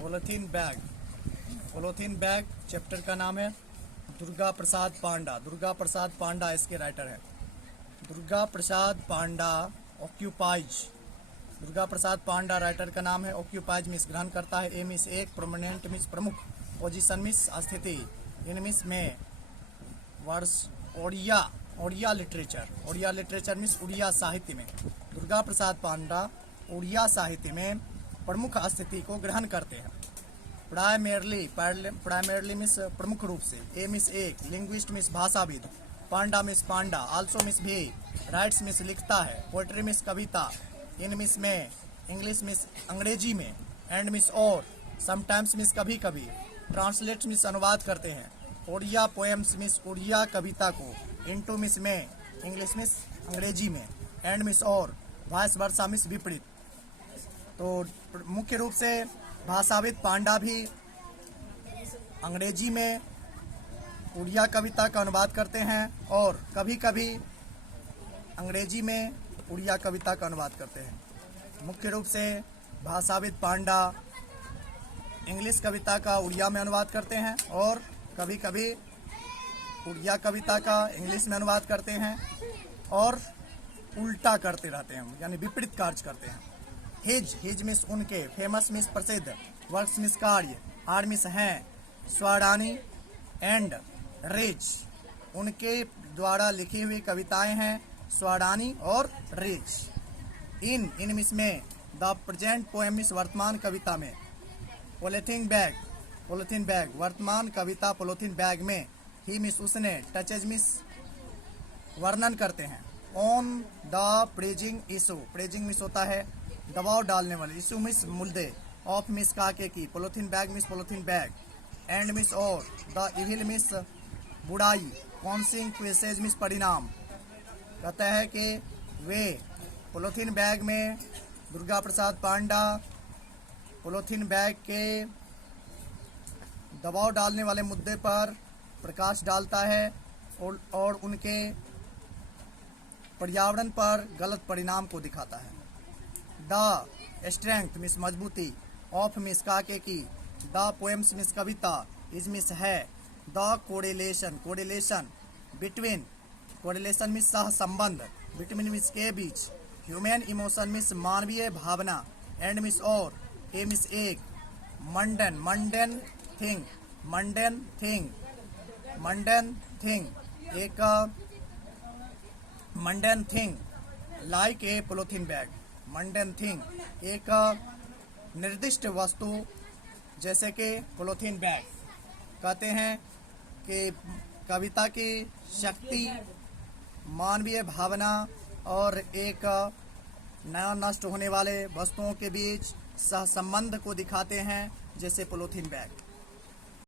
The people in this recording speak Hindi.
Polythene bag. Polythene bag chapter का नाम है दुर्गा प्रसाद पांडा। दुर्गा प्रसाद पांडा इसके राइटर है। दुर्गा प्रसाद पांडा ऑक्यूपाइज। दुर्गा प्रसाद पांडा राइटर का नाम है। ऑक्यूपाइज मीन्स ग्रहण करता है। ए मीन्स एक, प्रोमिनेंट मीन्स प्रमुख, पोजीशन मीन्स स्थिति, इन मीन्स में, वर्ष Odia, Odia literature. Odia literature means Oriya साहित्य में। दुर्गा प्रसाद पांडा उड़िया साहित्य में प्रमुख स्थिति को ग्रहण करते हैं। प्राइमरली मीन्स प्रमुख रूप से। ए मीन्स एक, लिंग्विस्ट मीन्स भाषाविद, पांडा मीन्स पांडा, आल्सो मीन्स भी, राइट्स मीन्स लिखता है, पोएट्री मीन्स कविता, इन मीन्स में, इंग्लिश मीन्स अंग्रेजी में, एंड मीन्स और, समटाइम्स मीन्स कभी कभी, ट्रांसलेट मीन्स अनुवाद करते हैं, ओडिया पोएम्स मीन्स उड़िया कविता को, इनटू मीन्स में, इंग्लिश मीन्स अंग्रेजी में, एंड मीन्स और, वाइस वर्सा मीन्स विपरीत। तो मुख्य रूप से भाषाविद पांडा भी अंग्रेजी में उड़िया कविता का अनुवाद करते हैं और कभी कभी अंग्रेजी में उड़िया कविता का अनुवाद करते हैं। मुख्य रूप से भाषाविद पांडा इंग्लिश कविता का उड़िया में अनुवाद करते हैं और कभी कभी उड़िया कविता का इंग्लिश में अनुवाद करते हैं और उल्टा करते रहते हैं, यानी विपरीत कार्य करते हैं। हिज मीन्स उनके, फेमस मीन्स प्रसिद्ध, वर्क्स मीन्स कार्य, आर मीन्स हैं, स्वाडानी एंड रेज उनके द्वारा लिखी हुई कविताएं हैं, स्वाडानी और रेज। इन मीन्स में, द प्रेजेंट पोएम मीन्स वर्तमान कविता में, पॉलीथीन बैग वर्तमान कविता पॉलीथीन बैग में, ही मीन्स उसने, टचेज मीन्स वर्णन करते हैं, on the praising issue, praising means होता है दबाव डालने वाले, इशू मीन्स मुद्दे, ऑफ मीन्स काके की, polythene bag means polythene bag, and means और, द इविल मीन्स बुराई, कॉन्सिक्वेंसेज मीन्स परिणाम। कहता है कि वे पॉलीथीन बैग में, दुर्गा प्रसाद पांडा पॉलीथीन बैग के दबाव डालने वाले मुद्दे पर प्रकाश डालता है और उनके पर्यावरण पर गलत परिणाम को दिखाता है। द स्ट्रेंथ मीन्स मजबूती, ऑफ मीन्स काके की, द पोएम्स मीन्स कविता, इज मीन्स है, the correlation between, correlation means सह संबंध, बिटवीन मीन्स के बीच, ह्यूमन इमोशन मीन्स मानवीय भावना, एंड मीन्स और, ए मीन्स एक, मंडन थिंग एक mundane thing like a polythene bag, mundane thing एक निर्दिष्ट वस्तु जैसे कि पॉलीथीन बैग। कहते हैं कि कविता की शक्ति मानवीय भावना और एक नया नष्ट होने वाले वस्तुओं के बीच सहसंबंध को दिखाते हैं, जैसे पॉलीथीन बैग।